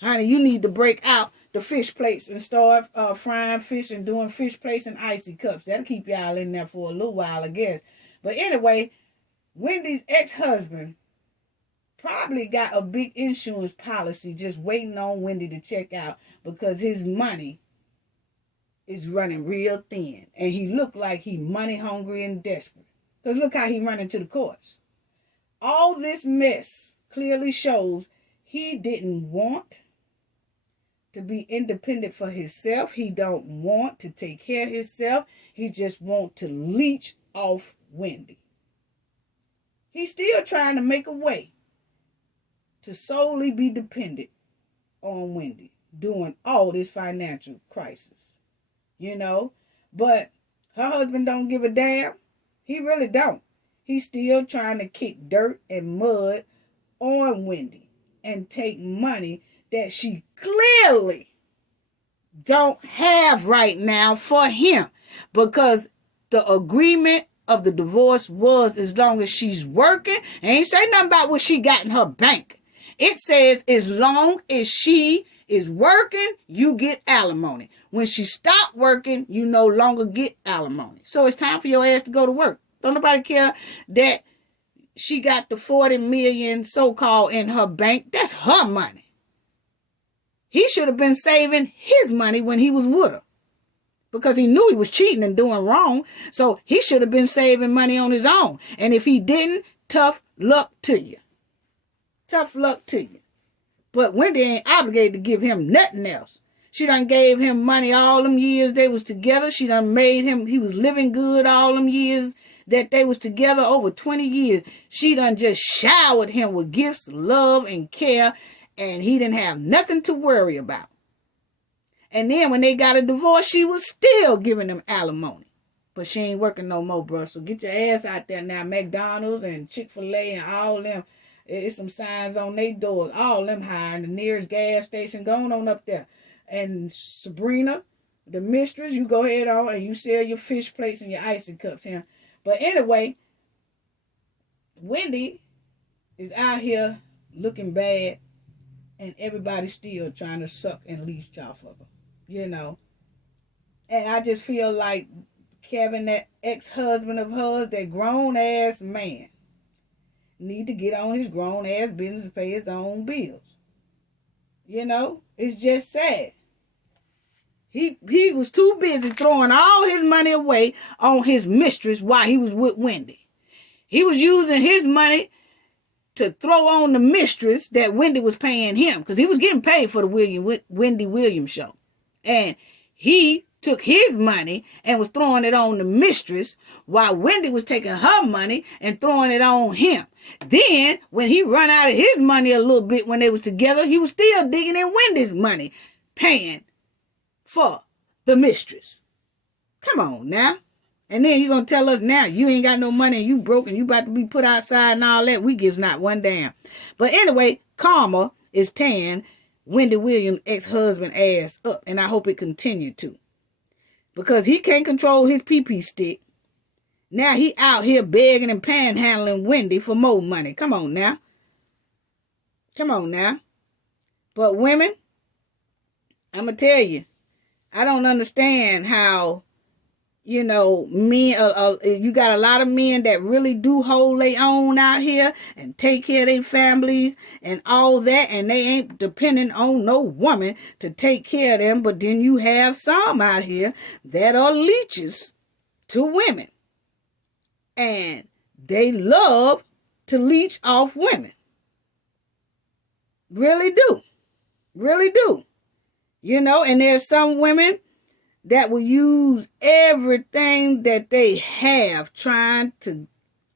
Honey, you need to break out the fish plates and start frying fish and doing fish plates and icy cups. That'll keep y'all in there for a little while, I guess. But anyway, Wendy's ex-husband probably got a big insurance policy just waiting on Wendy to check out because his money is running real thin. And he looked like he money hungry and desperate. Because look how he running to the courts. All this mess clearly shows he didn't want to be independent for himself. He don't want to take care of himself. He just want to leech off Wendy. He's still trying to make a way to solely be dependent on Wendy during all this financial crisis. You know, but her husband don't give a damn. He really don't. He's still trying to kick dirt and mud on Wendy and take money that she clearly don't have right now for him, because the agreement of the divorce was as long as she's working. Ain't say nothing about what she got in her bank. It says as long as she is working, you get alimony. When she stopped working, you no longer get alimony. So it's time for your ass to go to work. Don't nobody care that she got the 40 million so-called in her bank. That's her money. He should have been saving his money when he was with her, because he knew he was cheating and doing wrong. So he should have been saving money on his own. And if he didn't, tough luck to you. Tough luck to you. But Wendy ain't obligated to give him nothing else. She done gave him money all them years they was together. She done made him, he was living good all them years that they was together, over 20 years. She done just showered him with gifts, love, and care, and he didn't have nothing to worry about. And then when they got a divorce, she was still giving them alimony. But she ain't working no more, bro. So get your ass out there now. McDonald's and Chick-fil-A and all them. It's some signs on their doors. All them hiring the nearest gas station. Going on up there. And Sabrina, the mistress, you go ahead on and you sell your fish plates and your icy cups here. But anyway, Wendy is out here looking bad, and everybody's still trying to suck and leech off of her. You know. And I just feel like Kevin, that ex-husband of hers, that grown-ass man, need to get on his grown-ass business and pay his own bills. You know, it's just sad. He was too busy throwing all his money away on his mistress while he was with Wendy. He was using his money to throw on the mistress that Wendy was paying him, because he was getting paid for the Wendy Williams show. And he took his money and was throwing it on the mistress while Wendy was taking her money and throwing it on him. Then, when he run out of his money a little bit when they was together, he was still digging in Wendy's money, paying for the mistress. Come on now. And then you're going to tell us now you ain't got no money and you broke and you about to be put outside and all that. We gives not one damn. But anyway, karma is tearing Wendy Williams' ex-husband ass up. And I hope it continue to. Because he can't control his pee-pee stick. Now he out here begging and panhandling Wendy for more money. Come on now. Come on now. But women, I'm going to tell you, I don't understand how, you know, men, you got a lot of men that really do hold their own out here and take care of their families and all that, and they ain't depending on no woman to take care of them. But then you have some out here that are leeches to women, and they love to leech off women. Really do. Really do. You know, and there's some women that will use everything that they have trying to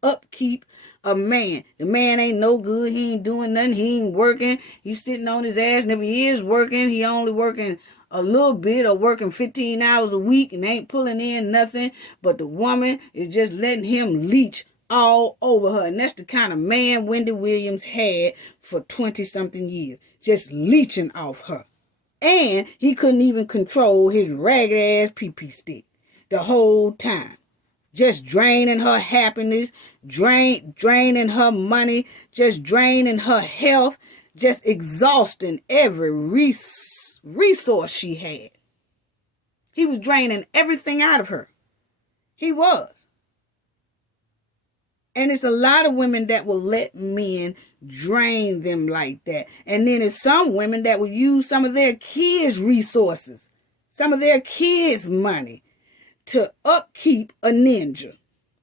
upkeep a man. The man ain't no good. He ain't doing nothing. He ain't working. He's sitting on his ass. And if he is working, he only working a little bit or working 15 hours a week and ain't pulling in nothing. But the woman is just letting him leech all over her. And that's the kind of man Wendy Williams had for 20-something years. Just leeching off her. And he couldn't even control his ragged ass pee-pee stick the whole time. Just draining her happiness, draining her money, just draining her health, just exhausting every resource she had. He was draining everything out of her. He was. And it's a lot of women that will let men drain them like that. And then it's some women that will use some of their kids' resources, some of their kids' money to upkeep a ninja.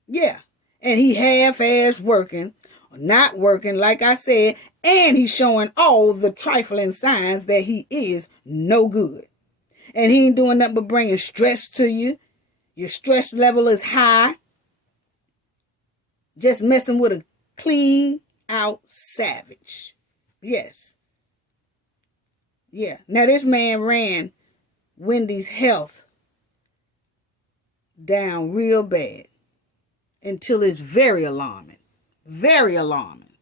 Yeah. And he half-ass working, or not working, like I said, and he's showing all the trifling signs that he is no good. And he ain't doing nothing but bringing stress to you. Your stress level is high. Just messing with a clean out savage. Yes. Yeah. Now this man ran Wendy's health down real bad until it's very alarming. Very alarming.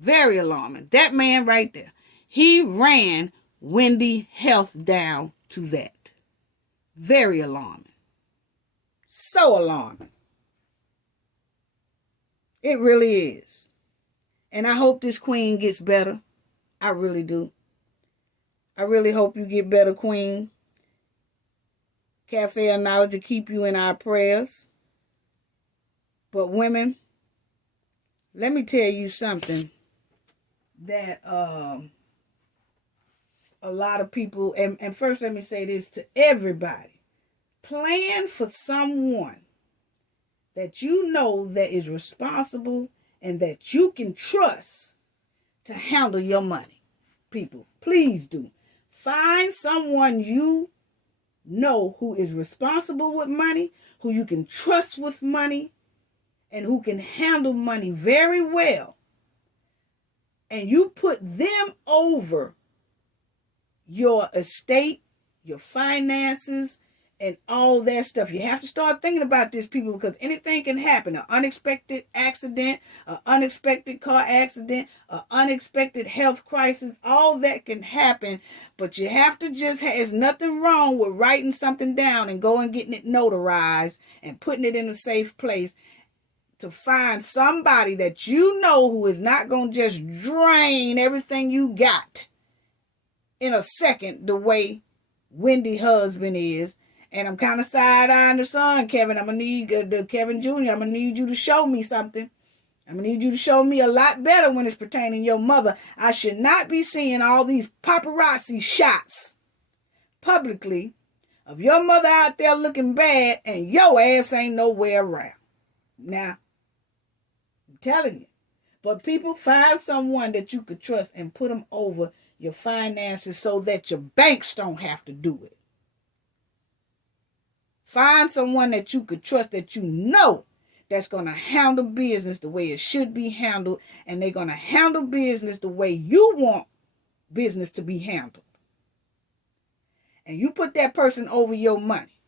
Very alarming. That man right there. He ran Wendy health down to that. Very alarming. So alarming. It really is. And I hope this queen gets better. I really do. I really hope you get better, queen. Cafe of Knowledge will keep you in our prayers. But women, let me tell you something that a lot of people, and first let me say this to everybody. Plan for someone that you know that is responsible and that you can trust to handle your money. People, please do. Find someone you know who is responsible with money, who you can trust with money, and who can handle money very well. And you put them over your estate, your finances, and all that stuff. You have to start thinking about this, people, because anything can happen. An unexpected accident, an unexpected car accident, an unexpected health crisis, all that can happen. But you have to just, there's nothing wrong with writing something down and going and getting it notarized and putting it in a safe place to find somebody that you know who is not going to just drain everything you got in a second the way Wendy husband is. And I'm kind of side-eyeing the son, Kevin. I'm going to need, Kevin Jr., I'm going to need you to show me something. I'm going to need you to show me a lot better when it's pertaining to your mother. I should not be seeing all these paparazzi shots publicly of your mother out there looking bad and your ass ain't nowhere around. Now, I'm telling you. But people, find someone that you could trust and put them over your finances so that your banks don't have to do it. Find someone that you could trust, that you know that's going to handle business the way it should be handled, and they're going to handle business the way you want business to be handled. And you put that person over your money.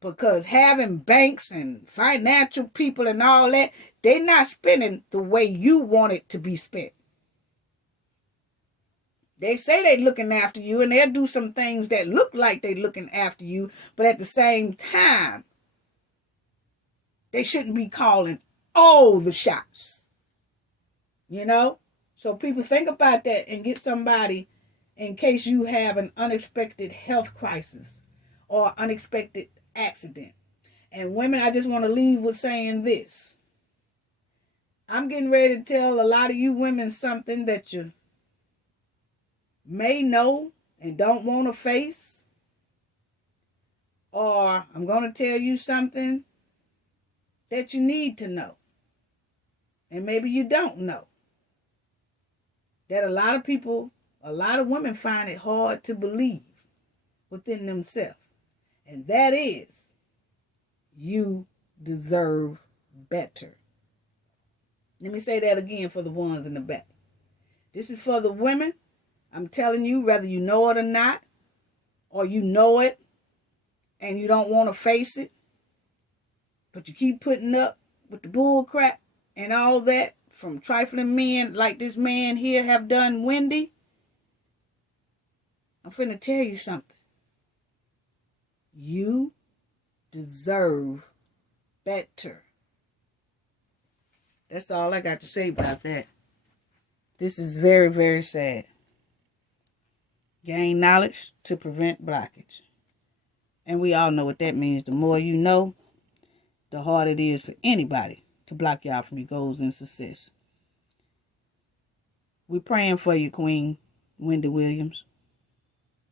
Because having banks and financial people and all that, they're not spending the way you want it to be spent. They say they're looking after you, and they'll do some things that look like they're looking after you, but at the same time, they shouldn't be calling all the shots. You know? So people, think about that and get somebody in case you have an unexpected health crisis or unexpected accident. And women, I just want to leave with saying this. I'm getting ready to tell a lot of you women something that you may know and don't want to face. Or I'm going to tell you something that you need to know. And maybe you don't know. That a lot of people, a lot of women find it hard to believe within themselves. And that is, you deserve better. Let me say that again for the ones in the back. This is for the women. I'm telling you, whether you know it or not, or you know it and you don't want to face it, but you keep putting up with the bull crap and all that from trifling men like this man here have done, Wendy. I'm finna tell you something. You deserve better. That's all I got to say about that. This is very, very sad. Gain knowledge to prevent blockage. And we all know what that means. The more you know, the harder it is for anybody to block y'all from your goals and success. We're praying for you, Queen Wendy Williams.